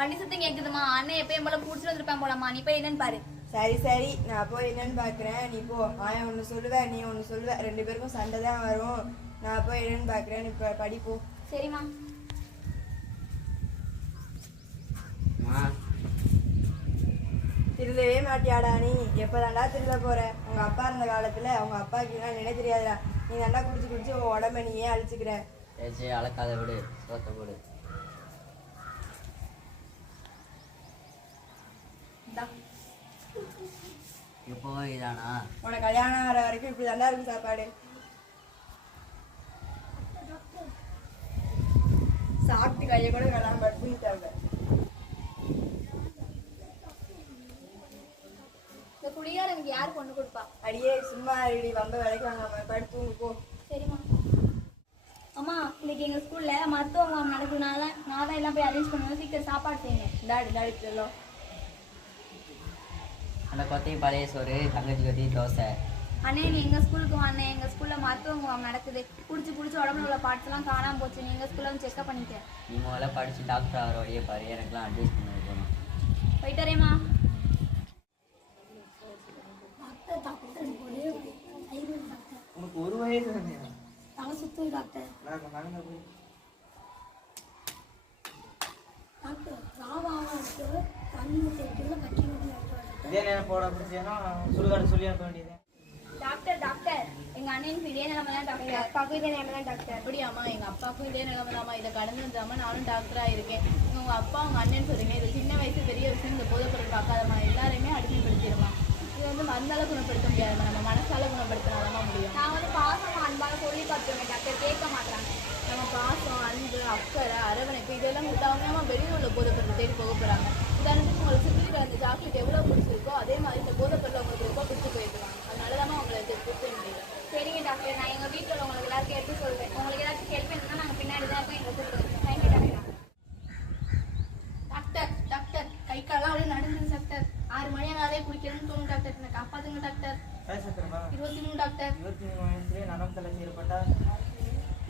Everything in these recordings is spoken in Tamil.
வண்டி சத்தம் கேக்குதுமா அண்ணன் எப்பயும் போல புடிச்சிட்டு வந்திருப்பான் போலமா நீ போய் என்னன்னு பாரு. சரி சரி. நான் போய் என்னன்னு பார்க்குறேன் நீ போ. அவன் ஒன்று சொல்லுவேன் நீ ஒன்று சொல்லுவ. ரெண்டு பேருக்கும் சண்டை தான் வரும். நான் போய் என்னன்னு பார்க்குறேன் நீ இப்போ படிப்போ சரிம்மா. திருந்தவே மாட்டியாடா நீ. எப்போதாண்டா திருந்த போற? உங்க அப்பா இருந்த காலத்துல உங்க அப்பாவுக்கு இதெல்லாம் நினை தெரியாதுடா. நீ நல்லா குடிச்சு குடிச்சு உன் உடம்ப நீ ஏன் அழிச்சுக்கிற பேச்சு அளக்காத விடு. சோத்த போடு இந்தா. இப்போ இதானா உனக்கு கல்யாணம் ஆகிற வரைக்கும் இப்படி தாண்டா இருக்கும் சாப்பாடு. சாப்பிட்டு கையை கூட கல்யாணம் படுத்துட்டாங்க இந்த குடியாரனுக்கு யார் பொண்ணு கொடுப்பா? அடியே சும்மா அடி வம்ப படுத்து தூங்கு போ. சரிம்மா. அம்மா இன்னைக்கு எங்க ஸ்கூல்ல மருத்துவ முகாம் நடக்குதுனால நான் தான் எல்லாம் போய் அரேஞ்ச் பண்ணுவேன் சீக்கிரம் சாப்பாடு செய்யுங்க இந்தாடி இந்தாடி செல்லம் அந்த கொத்தையும் பழைய சோறு தங்கச்சி கொத்தி தோசை. அண்ணே நீ எங்க ஸ்கூலுக்கு வாண்ணே எங்க ஸ்கூல்ல மருத்துவ முகாம் நடக்குது. புடிச்சு புடிச்சு உடம்புல உள்ள பார்ட்ஸ் எல்லாம் காணாம போச்சு. நீ எங்க ஸ்கூல்ல வந்து செக்அப் பண்ணிக்க. நீ முதல்ல படிச்சு டாக்டர் ஆகிற வழியே பாரு. எனக்குலாம் அட்வைஸ் பண்ண போகணும் போயிட்டு வரேம்மா. உனக்கு ஒரு வயசு தானே? தலை சுத்துது டாக்டர் டாக்டர் ராவாவா போட பிடிச்சேன்னா சுடுகாடு சொல்லி அனுப்ப வேண்டியது டாக்டர் டாக்டர். எங்க அண்ணனுக்கு இதே நிலைமை தான் டாக்டர். அப்பாவுக்கும் இதே நிலைமை தான் டாக்டர். அப்படியாம்மா எங்க அப்பாவுக்கும் இதே நிலைமை தாம்மா. இதை கடந்து வந்தாம நானும் டாக்டரா இருக்கேன். உங்க அப்பா உங்க அண்ணன் சொல்றீங்க. இது சின்ன வயசு பெரிய விஷயம் இந்த போதைப் பொருள் பார்க்காதம்மா. எல்லாரையுமே அடிமைப்படுத்திடுமா இது வந்து மருந்தால குணப்படுத்த முடியாதுமா நம்ம மனசால குணப்படுத்தினாதான் முடியும். நான் வந்து பாசமா அன்பால சொல்லி பார்த்துருவேன் டாக்டர். கேட்க மாட்டாங்க நம்ம பாசம் அன்பு அக்கறை அரவணைப்பு இதெல்லாம் கொடுத்தாங்க நம்ம வெளியே உள்ள போதைப் பொருள் தேடி போக போறாங்க. உதாரணத்துக்கு உங்களுக்கு இந்த போதைப் பொருள் உங்களுக்கு ரொம்ப பிடிச்சி போயிருக்கலாம். அதனால தான் உங்களுக்கு கொடுக்க முடியும் சரிங்க டாக்டர். நான் எங்க வீட்டில் உள்ளவங்களுக்கு எல்லாருக்கும் எடுத்து சொல்றேன். உங்களுக்கு ஏதாச்சும் ஹெல்ப் வேணும்னா நாங்கள் பின்னாடி தான் இருக்கோம் எங்களை கூப்பிடுங்க thank you doctor. Doctor doctor. கை காலாம் அப்படியே நடுங்குது டாக்டர். ஆறு மணி ஆனாலே குடிக்கணும்னு தோணும் டாக்டர். என்னை காப்பாத்துங்க டாக்டர். இருபத்தி மூணு டாக்டர். இருபத்தி மூணு வயசுலேயே நலம் தலை ஏற்பட்டா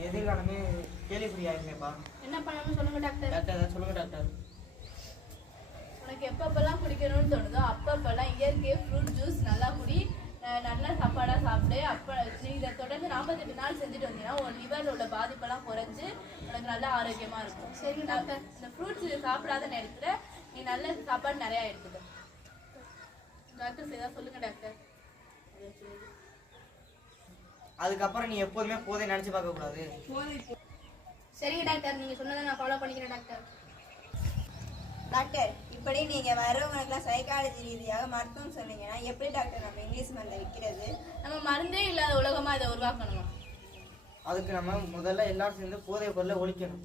எதிர்காலமே கேள்விக்குறி ஆயிருமேப்பா என்ன பண்ணணும்னு சொல்லுங்க டாக்டர். டாக்டர் சொல்லுங்க டாக்டர். உனக்கு எப்பப்பெல்லாம் குடிக்கணும்னு தோணுதோ அப்பப்பெல்லாம் இயற்கை ஃப்ரூட் ஜூஸ் நல்லா குடி அஹ் நல்ல சாப்பாடா சாப்பிடு அப்ப நீ இதை தொடர்ந்து நாற்பத்தெட்டு நாள் செஞ்சுட்டு வந்தீங்கன்னா உன் லிவரில் உள்ள பாதிப்பெல்லாம் குறைஞ்சு உனக்கு நல்ல ஆரோக்கியமா இருக்கும். சரி டாக்டர். இந்த ஃப்ரூட்ஸ் சாப்பிடாத நேரத்துல நீ நல்ல சாப்பாடு நிறைய எடுத்துக்க. டாக்டர் ஏதாவது சொல்லுங்க டாக்டர். அதுக்கப்புறம் நீ எப்போதுமே போதை நினச்சி பார்க்கக்கூடாது சரிங்க டாக்டர் நீங்க சொன்னதை நான் ஃபாலோ பண்ணிக்கிறேன் டாக்டர். டாக்டர் இப்படி நீங்க வரவங்களுக்குலாம் சைக்காலஜி ரீதியாக மருத்துவம் சொன்னீங்கன்னா எப்படி டாக்டர் நம்ம இங்கிலீஷ் மருந்தை விற்கிறது? நம்ம மருந்தே இல்லாத உலகமா இதை உருவாக்கணுமா? அதுக்கு நம்ம முதல்ல எல்லாரும் சேர்ந்து போதை பொருளை ஒழிக்கணும்.